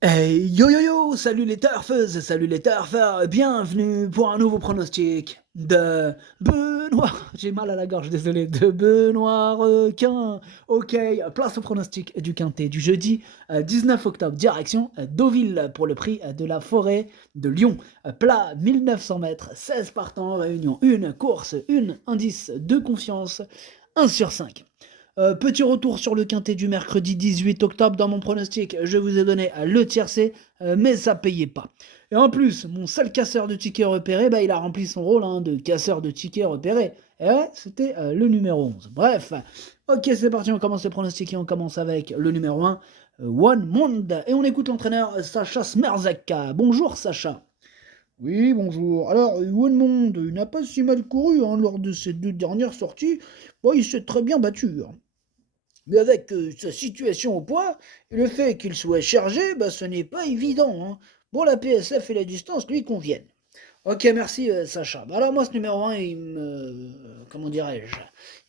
Hey, yo yo yo, salut les turfeuses, salut les turfeurs, bienvenue pour un nouveau pronostic de Benoît, j'ai mal à la gorge, désolé, de Benoît Requin. Ok, place au pronostic du quintet du jeudi 19 octobre, direction Deauville pour le prix de la forêt de Lyon. Plat 1900 mètres, 16 partants, réunion 1, course 1, indice de confiance 1 sur 5. Petit retour sur le quintet du mercredi 18 octobre dans mon pronostic. Je vous ai donné le tiercé, mais ça payait pas. Et en plus, mon seul casseur de tickets repéré, il a rempli son rôle de casseur de tickets repéré. Et ouais, c'était le numéro 11. Bref, ok, c'est parti, on commence le pronostic et on commence avec le numéro 1, One Monde. Et on écoute l'entraîneur Sacha Smerzak. Bonjour Sacha. Oui, bonjour. Alors, Monde, il n'a pas si mal couru lors de ses deux dernières sorties. Bon, il s'est très bien battu, hein. Mais avec sa situation au poids et le fait qu'il soit chargé, ce n'est pas évident, hein. Bon, la PSF et la distance lui conviennent. Ok, merci Sacha. Alors moi, ce numéro 1, il me... comment dirais-je?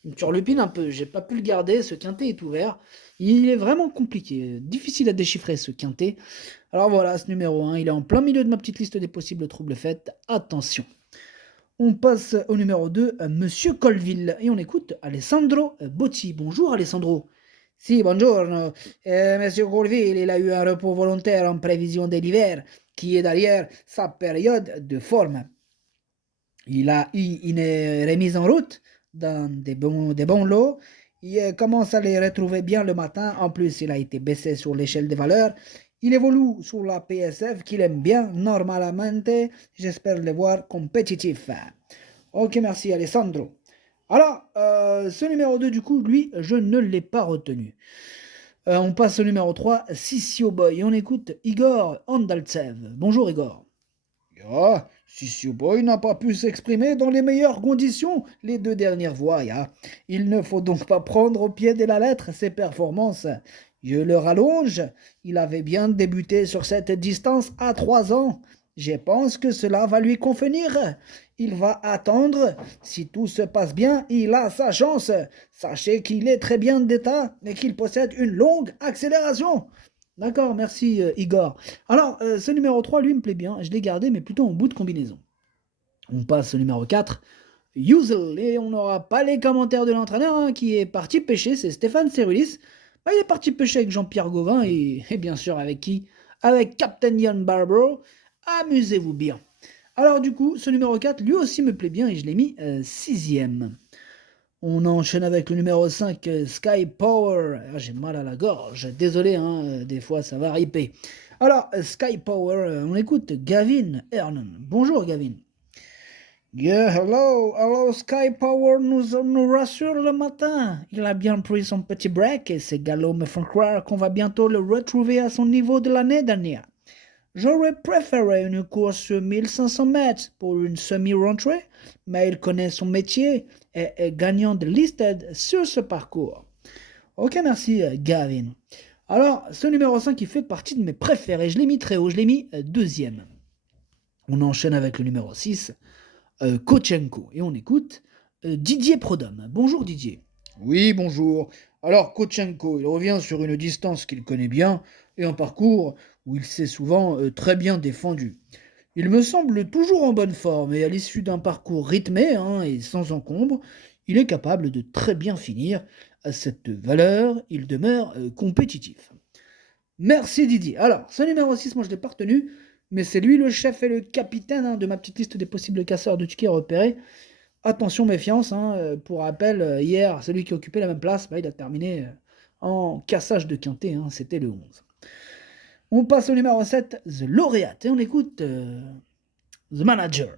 Il me turlupine un peu. J'ai pas pu le garder. Ce quintet est ouvert. Il est vraiment compliqué. Difficile à déchiffrer ce quintet. Alors voilà, ce numéro 1, il est en plein milieu de ma petite liste des possibles troubles faits. Attention. On passe au numéro 2, Monsieur Colville. Et on écoute Alessandro Botti. Bonjour Alessandro. Si, buongiorno. Monsieur Colville, il a eu un repos volontaire en prévision de l'hiver, qui est derrière sa période de forme. Il a eu une remise en route dans des bons lots. Il commence à les retrouver bien le matin. En plus, il a été baissé sur l'échelle des valeurs. Il évolue sur la PSF qu'il aime bien. Normalement, j'espère le voir compétitif. Ok, merci Alessandro. Alors, ce numéro 2, du coup, lui, je ne l'ai pas retenu. On passe au numéro 3, Sissio Boy. On écoute Igor Andaltsev. Bonjour Igor. Ah, Sissio Boy n'a pas pu s'exprimer dans les meilleures conditions les deux dernières fois, ya. Il ne faut donc pas prendre au pied de la lettre ses performances. Je le rallonge. Il avait bien débuté sur cette distance à 3 ans. Je pense que cela va lui convenir. Il va attendre. Si tout se passe bien, il a sa chance. Sachez qu'il est très bien d'état et qu'il possède une longue accélération. D'accord, merci Igor. Alors, ce numéro 3, lui, me plaît bien. Je l'ai gardé, mais plutôt en bout de combinaison. On passe au numéro 4, Usual. Et on n'aura pas les commentaires de l'entraîneur qui est parti pêcher, c'est Stéphane Cerulis. Il est parti pêcher avec Jean-Pierre Gauvin et bien sûr avec qui? Avec Captain Ian Barbaro. Amusez-vous bien. Alors du coup, ce numéro 4, lui aussi me plaît bien et je l'ai mis sixième. On enchaîne avec le numéro 5, Sky Power. Ah, j'ai mal à la gorge, désolé, des fois ça va riper. Alors, Sky Power, on écoute Gavin Hernan. Bonjour Gavin. Yeah, hello, Sky Power nous rassure le matin. Il a bien pris son petit break et ses galops me font croire qu'on va bientôt le retrouver à son niveau de l'année dernière. J'aurais préféré une course sur 1500 mètres pour une semi-rentrée, mais il connaît son métier et est gagnant de listed sur ce parcours. Ok, merci Gavin. Alors, ce numéro 5, il fait partie de mes préférés. Je l'ai mis très haut, je l'ai mis deuxième. On enchaîne avec le numéro 6, Kochenko. Et on écoute Didier Prodhomme. Bonjour Didier. Oui, bonjour. Alors, Kochenko, il revient sur une distance qu'il connaît bien et un parcours où il s'est souvent très bien défendu. Il me semble toujours en bonne forme et à l'issue d'un parcours rythmé et sans encombre, il est capable de très bien finir. À cette valeur, il demeure compétitif. Merci Didier. Alors, ce numéro 6, moi je l'ai pas retenu, mais c'est lui le chef et le capitaine de ma petite liste des possibles casseurs de tickets repérés. Attention, méfiance, pour rappel, hier, celui qui occupait la même place, il a terminé en cassage de quintet, c'était le 11. On passe au numéro 7, The Laureate, et on écoute The Manager.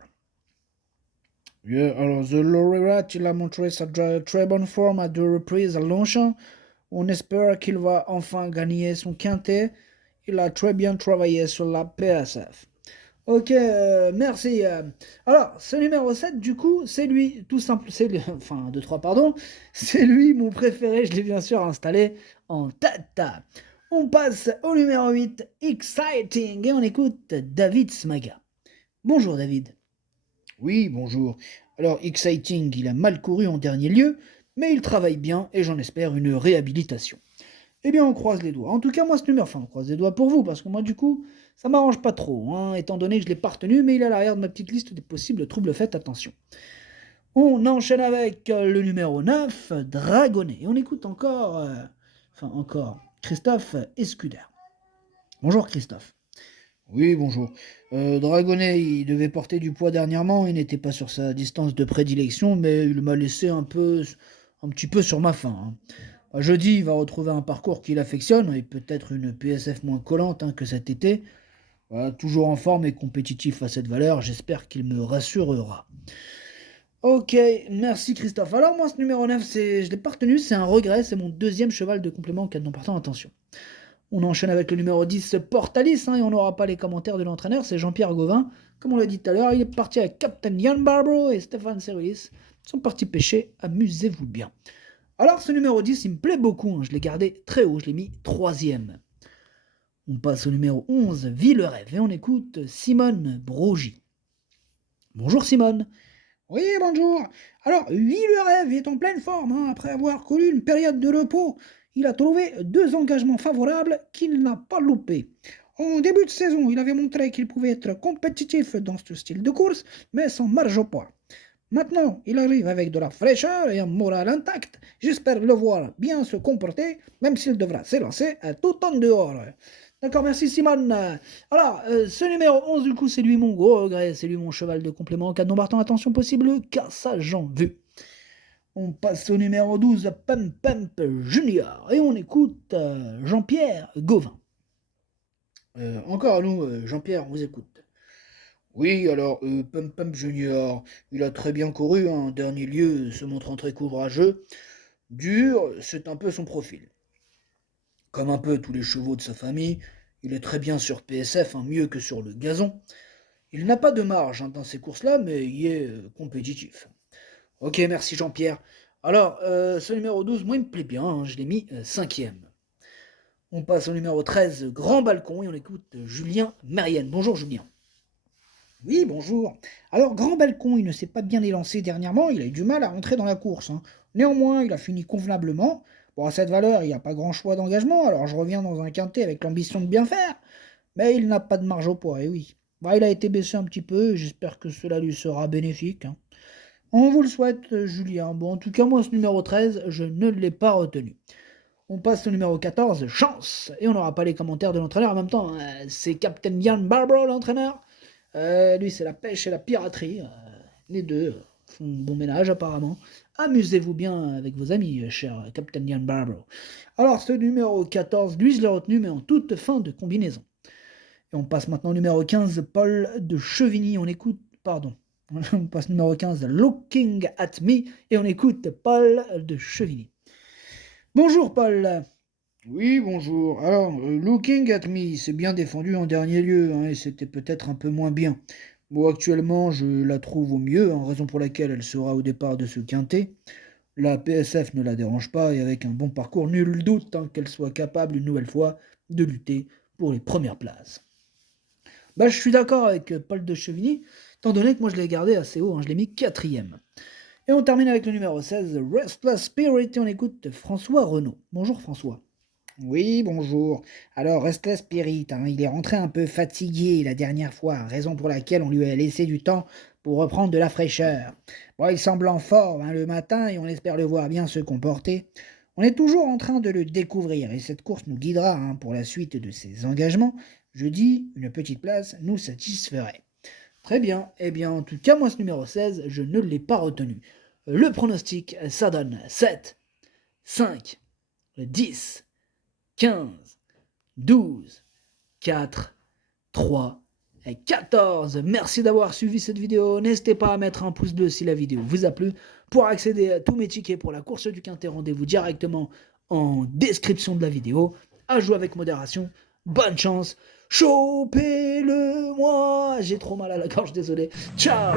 Yeah, alors, The Laureate, il a montré sa très bonne forme à deux reprises à Longchamp. On espère qu'il va enfin gagner son quintet. Il a très bien travaillé sur la PSF. Ok, merci. Alors, ce numéro 7, du coup, c'est lui, tout simple, enfin, 2, 3, pardon, c'est lui mon préféré, je l'ai bien sûr installé en tête. On passe au numéro 8, Exciting, et on écoute David Smaga. Bonjour David. Oui, bonjour. Alors, Exciting, il a mal couru en dernier lieu, mais il travaille bien et j'en espère une réhabilitation. Eh bien, on croise les doigts. En tout cas, moi, ce numéro, enfin, on croise les doigts pour vous, parce que moi, du coup, ça m'arrange pas trop, hein, étant donné que je l'ai pas retenu, mais il est à l'arrière de ma petite liste des possibles troubles, faites attention. On enchaîne avec le numéro 9, Dragonnet. Et on écoute encore, Christophe Escuder. Bonjour Christophe. Oui, bonjour. Dragonnet, il devait porter du poids dernièrement, il n'était pas sur sa distance de prédilection, mais il m'a laissé un petit peu sur ma faim, hein. Jeudi, il va retrouver un parcours qu'il affectionne et peut-être une PSF moins collante, hein, que cet été. Voilà, toujours en forme et compétitif à cette valeur, j'espère qu'il me rassurera. Ok, merci Christophe. Alors moi, ce numéro 9, je ne l'ai pas retenu, c'est un regret, c'est mon deuxième cheval de complément en cas de non partant, attention. On enchaîne avec le numéro 10, Portalis, hein, et on n'aura pas les commentaires de l'entraîneur, c'est Jean-Pierre Gauvin. Comme on l'a dit tout à l'heure, il est parti avec Captain Jan Barbaro et Stéphane Serulis. Ils sont partis pêcher, amusez-vous bien. Alors ce numéro 10, il me plaît beaucoup, hein, je l'ai gardé très haut, je l'ai mis 3e. On passe au numéro 11, Villerève, et on écoute Simone Brogy. Bonjour Simone. Oui, bonjour. Alors, Villerève est en pleine forme, hein, après avoir connu une période de repos. Il a trouvé 2 engagements favorables qu'il n'a pas loupés. En début de saison, il avait montré qu'il pouvait être compétitif dans ce style de course, mais sans marge au poids. Maintenant, il arrive avec de la fraîcheur et un moral intact. J'espère le voir bien se comporter, même s'il devra s'élancer tout en dehors. D'accord, merci Simone. Alors, ce numéro 11, du coup, c'est lui mon gros regret, c'est lui mon cheval de complément en cas de non-partant, attention possible, car ça j'en veux. On passe au numéro 12, Pump Pump Junior, et on écoute Jean-Pierre Gauvin. Encore à nous, Jean-Pierre, on vous écoute. Oui, alors, Pump Pump Junior, il a très bien couru, hein, en dernier lieu, se montrant très courageux. Dur, c'est un peu son profil. Comme un peu tous les chevaux de sa famille, il est très bien sur PSF, hein, mieux que sur le gazon. Il n'a pas de marge, hein, dans ces courses-là, mais il est compétitif. Ok, merci Jean-Pierre. Alors, ce numéro 12, moi, il me plaît bien, hein, je l'ai mis 5e. On passe au numéro 13, Grand Balcon, et on écoute Julien Mérienne. Bonjour Julien. Oui, bonjour. Alors, Grand Balcon, il ne s'est pas bien élancé dernièrement, il a eu du mal à rentrer dans la course, hein. Néanmoins, il a fini convenablement. Bon, à cette valeur, il n'y a pas grand choix d'engagement, alors je reviens dans un quintet avec l'ambition de bien faire. Mais il n'a pas de marge au poids, et oui. Bah, il a été baissé un petit peu, j'espère que cela lui sera bénéfique, hein. On vous le souhaite, Julien. Bon, en tout cas, moi, ce numéro 13, je ne l'ai pas retenu. On passe au numéro 14, Chance. Et on n'aura pas les commentaires de l'entraîneur en même temps. C'est Captain Jan Barbaro, l'entraîneur. Lui, c'est la pêche et la piraterie. Les deux font bon ménage, apparemment. Amusez-vous bien avec vos amis, cher Captain Jan Barbaro. Alors, ce numéro 14, lui, je l'ai retenu, mais en toute fin de combinaison. Et on passe maintenant au numéro 15, Paul de Chevigny. On passe numéro 15, Looking at Me, et on écoute Paul de Chevigny. Bonjour Paul. Oui, bonjour. Alors, Looking at Me, c'est bien défendu en dernier lieu, hein, et c'était peut-être un peu moins bien. Bon, actuellement, je la trouve au mieux, en raison pour laquelle elle sera au départ de ce quintet. La PSF ne la dérange pas, et avec un bon parcours, nul doute, hein, qu'elle soit capable une nouvelle fois de lutter pour les premières places. Bah, je suis d'accord avec Paul de Chevigny, étant donné que moi je l'ai gardé assez haut, hein, je l'ai mis 4e. Et on termine avec le numéro 16, Restless Spirit, et on écoute François Renaud. Bonjour François. Oui, bonjour. Alors, Restless Spirit, hein, il est rentré un peu fatigué la dernière fois, raison pour laquelle on lui a laissé du temps pour reprendre de la fraîcheur. Bon, il semble en forme, hein, le matin, et on espère le voir bien se comporter. On est toujours en train de le découvrir, et cette course nous guidera, hein, pour la suite de ses engagements. Je dis, une petite place nous satisferait. Très bien. Eh bien, en tout cas, moi, ce numéro 16, je ne l'ai pas retenu. Le pronostic, ça donne 7, 5, 10, 15, 12, 4, 3 et 14. Merci d'avoir suivi cette vidéo. N'hésitez pas à mettre un pouce bleu si la vidéo vous a plu. Pour accéder à tous mes tickets pour la course du quintet, rendez-vous directement en description de la vidéo. À jouer avec modération. Bonne chance. Chopez-le-moi. J'ai trop mal à la gorge, désolé. Ciao.